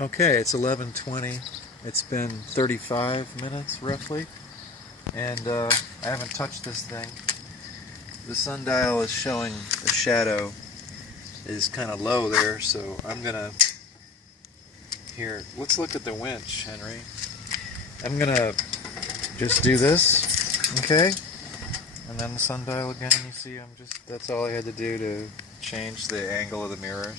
Okay, it's 11:20. It's been 35 minutes roughly, and I haven't touched this thing. The sundial is showing the shadow is kind of low there, so I'm gonna here. Let's look at the winch, Henry. I'm gonna just do this, okay? And then the sundial again. You see, that's all I had to do to change the angle of the mirrors.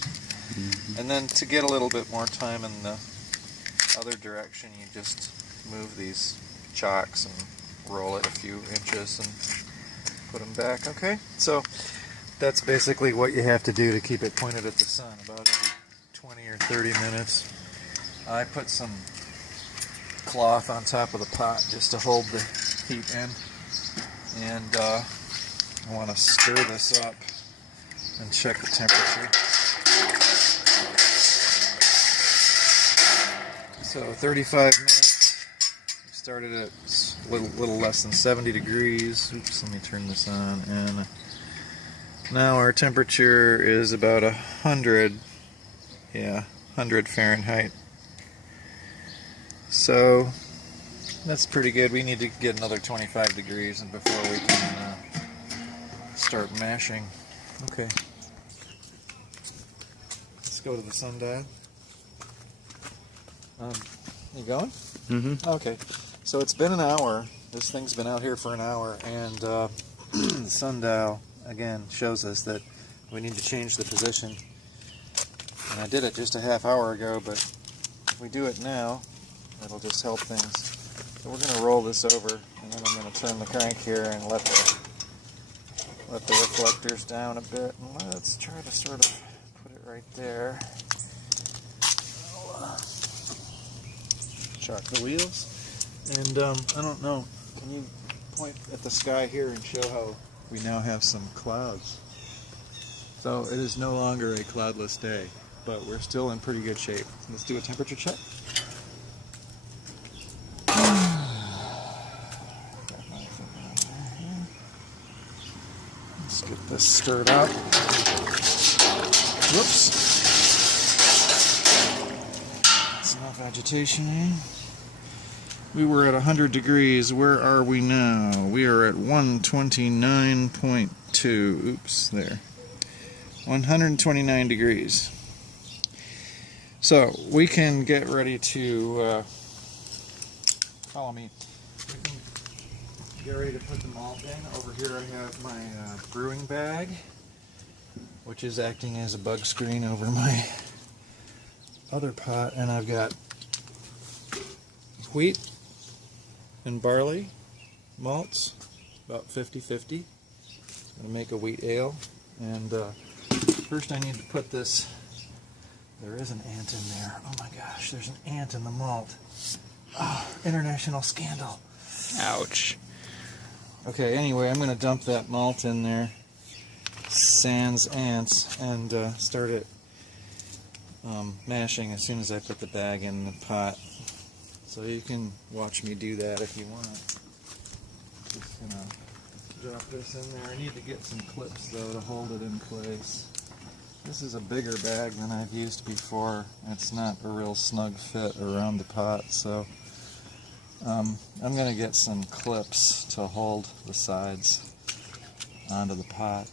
And then to get a little bit more time in the other direction, you just move these chocks and roll it a few inches and put them back. Okay, so that's basically what you have to do to keep it pointed at the sun about every 20 or 30 minutes. I put some cloth on top of the pot just to hold the heat in, and I want to stir this up and check the temperature. So 35 minutes. We started at a little less than 70 degrees. Oops, let me turn this on. And now our temperature is about 100. Yeah, 100 Fahrenheit. So that's pretty good. We need to get another 25 degrees and before we can start mashing. Okay. Let's go to the sundial. You going? Mm-hmm. Okay. So it's been an hour. This thing's been out here for an hour, and the sundial again shows us that we need to change the position. And I did it just a half hour ago, but if we do it now, it'll just help things. So we're going to roll this over, and then I'm going to turn the crank here and let the reflectors down a bit. And let's try to sort of put it right there. Shock the wheels, and I don't know, can you point at the sky here and show how we now have some clouds? So it is no longer a cloudless day, but we're still in pretty good shape. Let's do a temperature check. Let's get this stirred up. Whoops. That's enough agitation in. We were at 100 degrees. Where are we now? We are at 129.2. Oops, there. 129 degrees. So we can get ready to follow me. We can get ready to put the malt in. Over here I have my brewing bag, which is acting as a bug screen over my other pot, and I've got wheat and barley malts, about 50-50. I'm going to make a wheat ale, and first I need to put this. There is an ant in there. Oh my gosh, there's an ant in the malt. Oh, international scandal. Ouch. Okay, anyway, I'm going to dump that malt in there, sans ants, and start it mashing as soon as I put the bag in the pot. So you can watch me do that if you want. Just gonna drop this in there. I need to get some clips though to hold it in place. This is a bigger bag than I've used before. It's not a real snug fit around the pot, so I'm gonna get some clips to hold the sides onto the pot,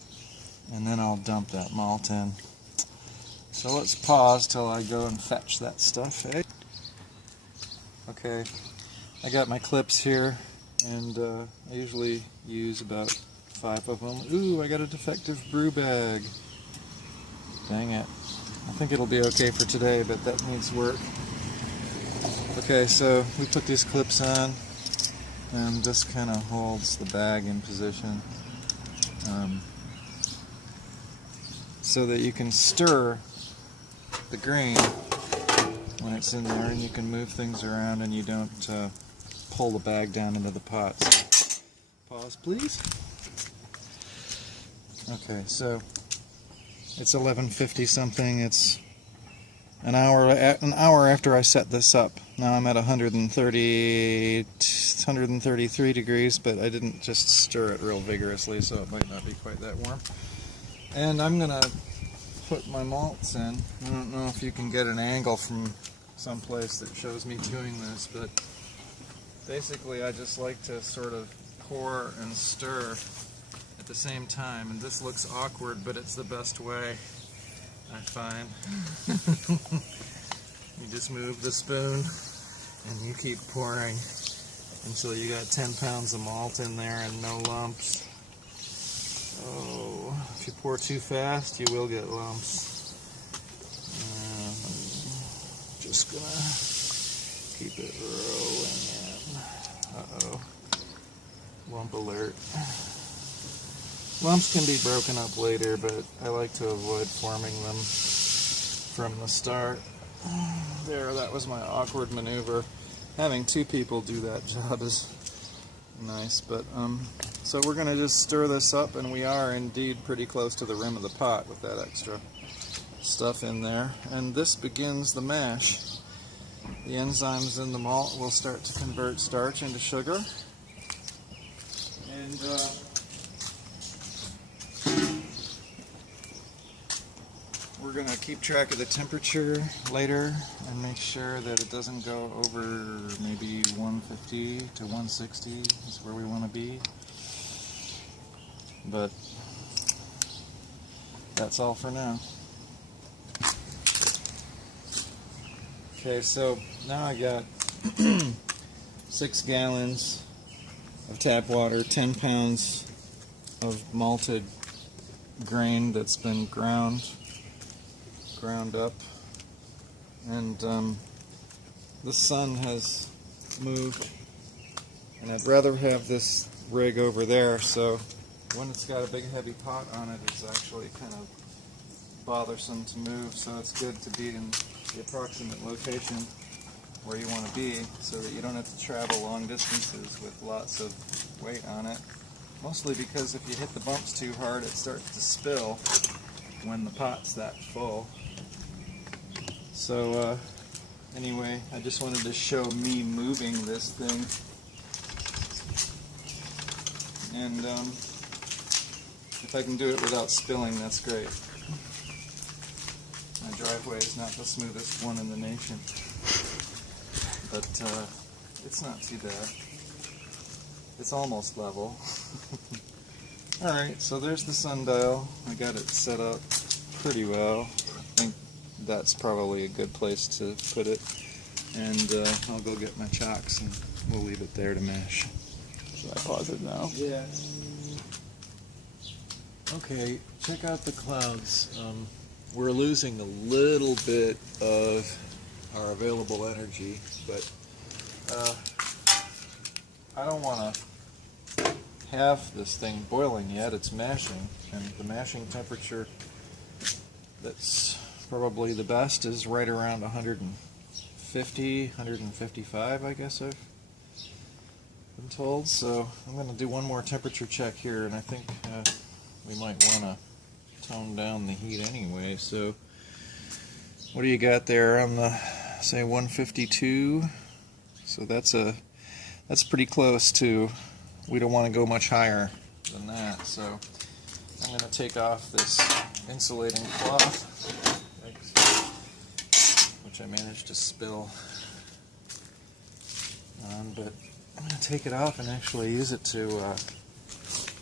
and then I'll dump that malt in. So let's pause till I go and fetch that stuff, eh? Okay, I got my clips here, and I usually use about 5 of them. Ooh, I got a defective brew bag. Dang it. I think it'll be okay for today, but that needs work. Okay, so we put these clips on, and this kind of holds the bag in position so that you can stir the grain when it's in there, and you can move things around and you don't pull the bag down into the pot. So, pause please. Okay, so it's 11:50 something. It's an hour after I set this up. Now I'm at 133 degrees, but I didn't just stir it real vigorously, so it might not be quite that warm. And I'm gonna put my malts in. I don't know if you can get an angle from someplace that shows me doing this, but basically I just like to sort of pour and stir at the same time, and this looks awkward, but it's the best way, I find. You just move the spoon and you keep pouring until you got 10 pounds of malt in there and no lumps. Oh, if you pour too fast, you will get lumps. Just gonna keep it rolling in. Uh-oh. Lump alert. Lumps can be broken up later, but I like to avoid forming them from the start. There, that was my awkward maneuver. Having two people do that job is nice, but so we're gonna just stir this up, and we are indeed pretty close to the rim of the pot with that extra stuff in there, and this begins the mash. The enzymes in the malt will start to convert starch into sugar, and we're going to keep track of the temperature later and make sure that it doesn't go over maybe 150 to 160 is where we want to be, but that's all for now. Okay, so now I got 6 gallons of tap water, 10 pounds of malted grain that's been ground up, and the sun has moved, and I'd rather have this rig over there, so when it's got a big heavy pot on it, it's actually kind of bothersome to move, so it's good to be in the approximate location where you want to be so that you don't have to travel long distances with lots of weight on it. Mostly because if you hit the bumps too hard, it starts to spill when the pot's that full. So anyway, I just wanted to show me moving this thing, and if I can do it without spilling, that's great. My driveway is not the smoothest one in the nation, but it's not too bad. It's almost level. Alright, so there's the sundial. I got it set up pretty well. I think that's probably a good place to put it. And I'll go get my chocks and we'll leave it there to mash. Should I pause it now? Yeah. Okay, check out the clouds. We're losing a little bit of our available energy, but I don't want to have this thing boiling yet. It's mashing, and the mashing temperature that's probably the best is right around 150, 155, I guess I've been told. So I'm going to do one more temperature check here, and I think we might want to tone down the heat anyway. So what do you got there on the, say, 152? So that's pretty close to, we don't want to go much higher than that. So I'm going to take off this insulating cloth, which I managed to spill on, but I'm going to take it off and actually use it to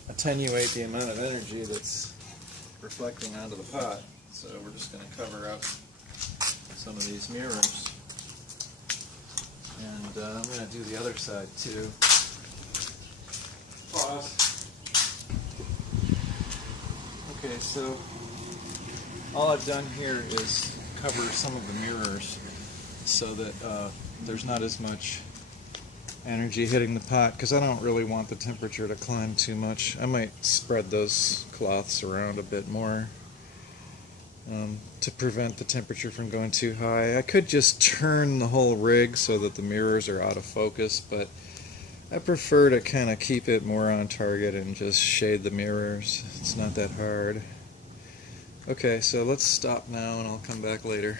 attenuate the amount of energy that's reflecting onto the pot. So we're just going to cover up some of these mirrors, and I'm going to do the other side too. Pause. Okay, so all I've done here is cover some of the mirrors so that there's not as much energy hitting the pot, because I don't really want the temperature to climb too much. I might spread those cloths around a bit more to prevent the temperature from going too high. I could just turn the whole rig so that the mirrors are out of focus, but I prefer to kind of keep it more on target and just shade the mirrors. It's not that hard. Okay, so let's stop now and I'll come back later.